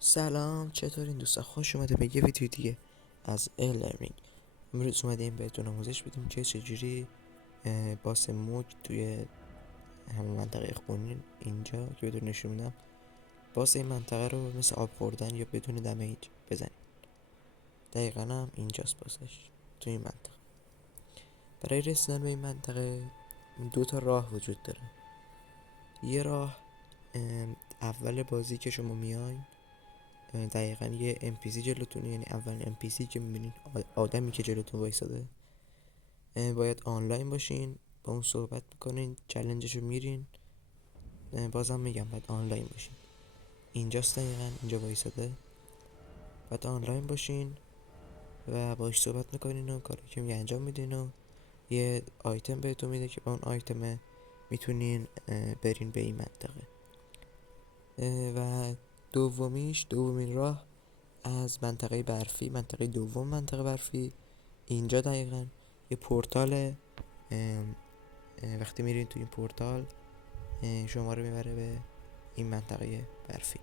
سلام، چطورین دوستان؟ خوش اومده به یه ویدیو دیگه از لرنینگ. امروز اومدیم بهتون آموزش بدیم که چجوری باس موج توی همون منطقه خونین اینجا که بهتون نشون میدم باس این منطقه رو مثل آب خوردن یا بدون دمیج بزنیم. دقیقا هم اینجاست باسش، توی این منطقه. برای رسیدن به این منطقه دو تا راه وجود داره. یه راه اول بازی که شما میاین دقیقا یه NPC جلوتونه، یعنی اولین NPC که میبینین آدمی که جلوتون وایساده. باید آنلاین باشین، با اون صحبت میکنین، چلنجشو میرین. بازم میگم باید آنلاین باشین. اینجاست دقیقا، اینجا وایساده. باید آنلاین باشین و باش صحبت میکنین و کاری که میگه انجام میدین و یه آیتم بهتون میده که با اون آیتم میتونین برین به این منطقه. و دومین راه از منطقه برفی، منطقه دوم منطقه برفی، اینجا دقیقا یه پورتال. وقتی میرین تو این پورتال شما رو میبره به این منطقه برفی.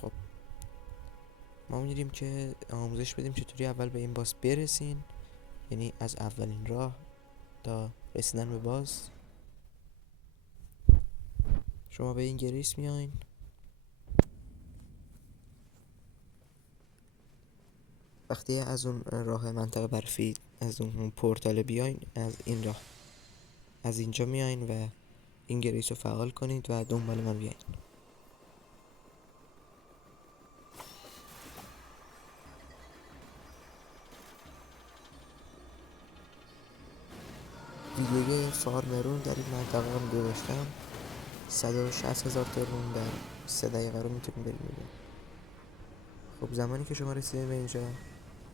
خب ما میریم که آموزش بدیم چطوری اول به این باس برسین، یعنی از اولین راه تا رسیدن به باس. شما به این گریس میاین، وقتی از اون راه منطقه برفی، از اون پورتال بیاین، از این راه، از اینجا میاین و این گریس رو فعال کنید و دنبال من بیاین. ویدیوی فارمرون در این منطقه هم گذاشتم، 160,000 ترون در 3 دقیقه رو میتونیم بریم ببینیم. خب زمانی که شما رسیدین به اینجا،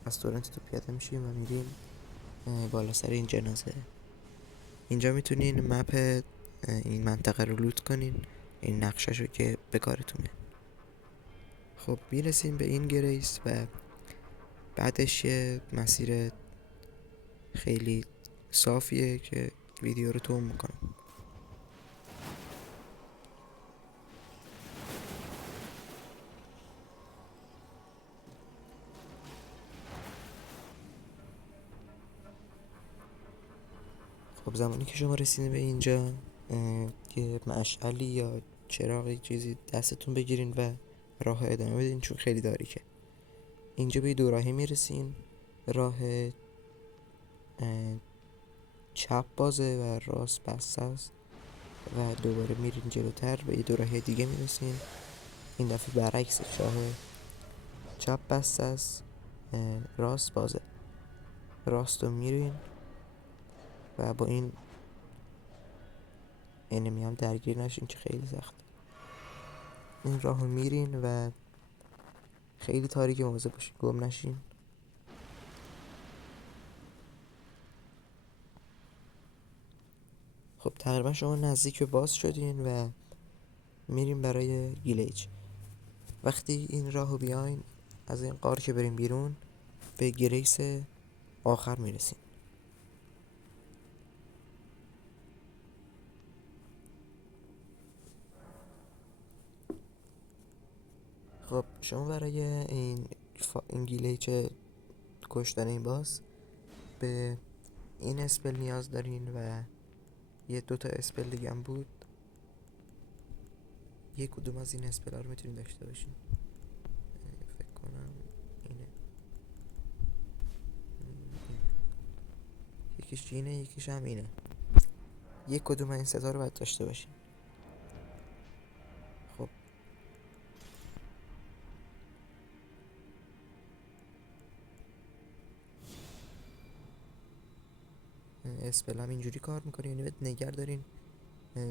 از تورنت تو پیاده میشیم و میریم بالا سر این جنازه. اینجا میتونین مپ این منطقه رو لوت کنین، این نقشش رو که به کارتونه. خب میرسیم به این گریس و بعدش یه مسیر خیلی صافیه که ویدیو رو توم میکنم. خب زمانی که شما رسیدین به اینجا، یه مشعلی یا چراغی چیزی دستتون بگیرین و راه ادامه بدین، چون خیلی تاریکه. اینجا به دوراهی میرسین، راه چپ بازه و راست بسته است و دوباره میرین جلوتر به یه دوراهی دیگه میرسین. این دفعه برعکس، راه چپ بسته است، راست بازه. راست رو میرین و با این انمی هم درگیر نشین که خیلی سخت. این راه رو میرین و خیلی تاریک، مواظب باشین گم نشین. خب تقریبا شما نزدیک به باز شدین و میریم برای گلیج. وقتی این راهو بیاین، از این غار که بریم بیرون، به گریس آخر میرسیم. خب شما برای این گلیج کشتن این باز به این اسپل نیاز دارین و یه دوتا اسپل دیگه هم بود. یک کدوم از این اسپل ها رو میتونین داشته باشین. فکر کنم اینه. یکیش اینه، یکیش هم اینه. یک کدوم این ستا رو باید داشته باشین. خب اسپل هم اینجوری کار میکنه، یعنی باید نگر دارین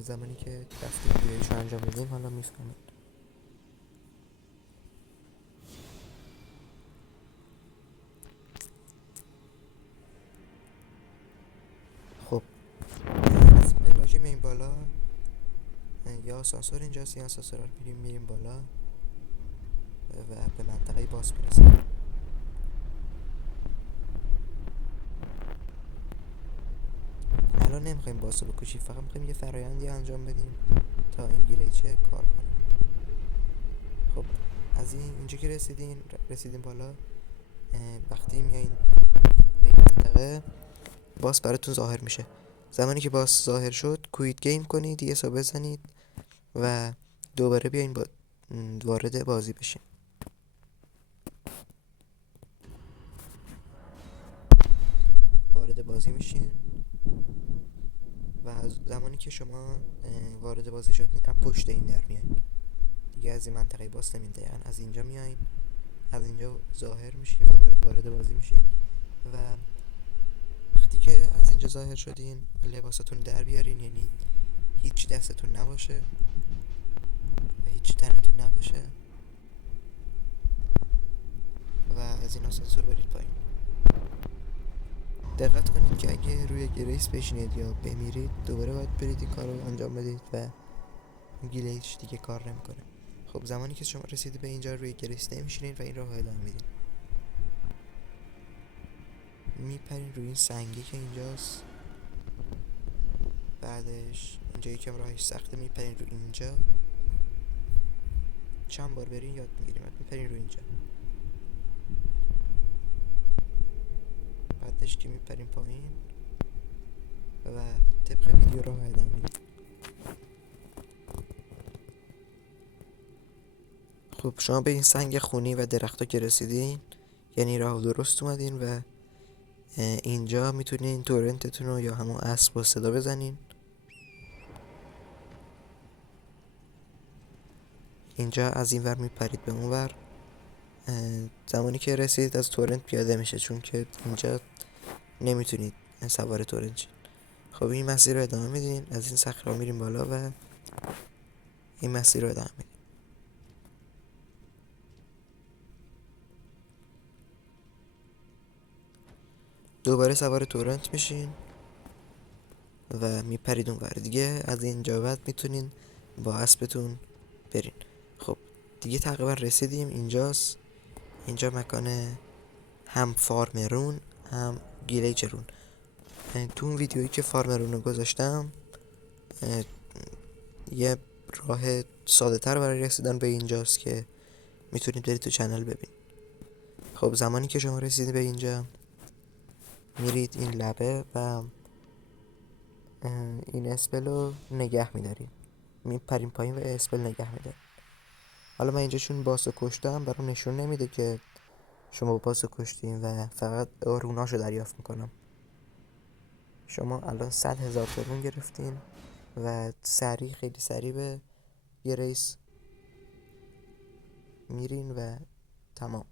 زمانی که رفتید گیرش رو انجام بدین. حالا میفهمید. خب از پلا که میریم بالا، یا آسانسور اینجاست، یا آسانسور رو میریم بالا و به منطقه باز میرسیم. الان نمیخوایم باز رو بکشیم، فقط میخوایم یه فرایندی انجام بدیم تا این گلیچه کار کنه. خب از اینجا که رسیدیم بالا، وقتی میایین به این منطقه باس براتون ظاهر میشه. زمانی که باس ظاهر شد کویت گیم کنید، یه سا بزنید و دوباره بیاین وارد بازی بشین. وارد بازی میشین و زمانی که شما وارد بازی شدین از پشت این در میاین دیگه، از این منطقه باس نمیده، یعنی از اینجا میاین، از اینجا ظاهر میشین و وارد بازی میشین و وقتی که از اینجا ظاهر شدین لباساتون در بیارین، یعنی هیچی دستتون نباشه و هیچی تنتون نباشه و از این آسانسور برید پایین. دقت کنید که اگه روی گریس بشینید یا بمیرید دوباره باید برید این کار رو انجام بدید و گلیچ دیگه کار نمیکنه. خب زمانی که شما رسیدید به اینجا روی گریس نمیشینید و این راه ادامه میدین، میپرین روی این سنگی که اینجاست، بعدش اینجا یکم راهش سخته، میپرین رو اینجا، چند بار برین یاد میگیریم، میپرین رو اینجا، بعدش که میپرین پایین و طبق ویدیو راه ادامه میدیم. خب شما به این سنگ خونی و درختا که رسیدین یعنی راه درست اومدین و اینجا میتونین تورنتتون رو یا همون اسب رو صدا بزنین. اینجا از این ور میپرید به اون ور، زمانی که رسید از تورنت پیاده میشه چون که اینجا نمیتونید سوار تورنت شید. خب این مسیر رو ادامه میدین، از این صخره میریم بالا و این مسیر رو ادامه میدین. دوباره سوار تورنت میشین و میپرید اون ور دیگه، از اینجا بعد میتونین با اسبتون برین. خب دیگه تقریبا رسیدیم، اینجاست، اینجا مکان هم فارمرون هم گلیچرون. تو اون ویدیویی که فارمرون رو گذاشتم یه راه ساده تر برای رسیدن به اینجاست که میتونید برید تو چنل ببین. خب زمانی که شما رسیدید به اینجا میرید این لبه و این اسپل رو نگه میدارید، میپریم پایین و اسپل نگه میدارید. حالا من اینجا چون باسو کشتم برام نشون نمیده که شما باسو کشتین و فقط روناشو دریافت میکنم. شما الان 100,000 قرون گرفتین و خیلی سریع به یه ریس میرین و تمام.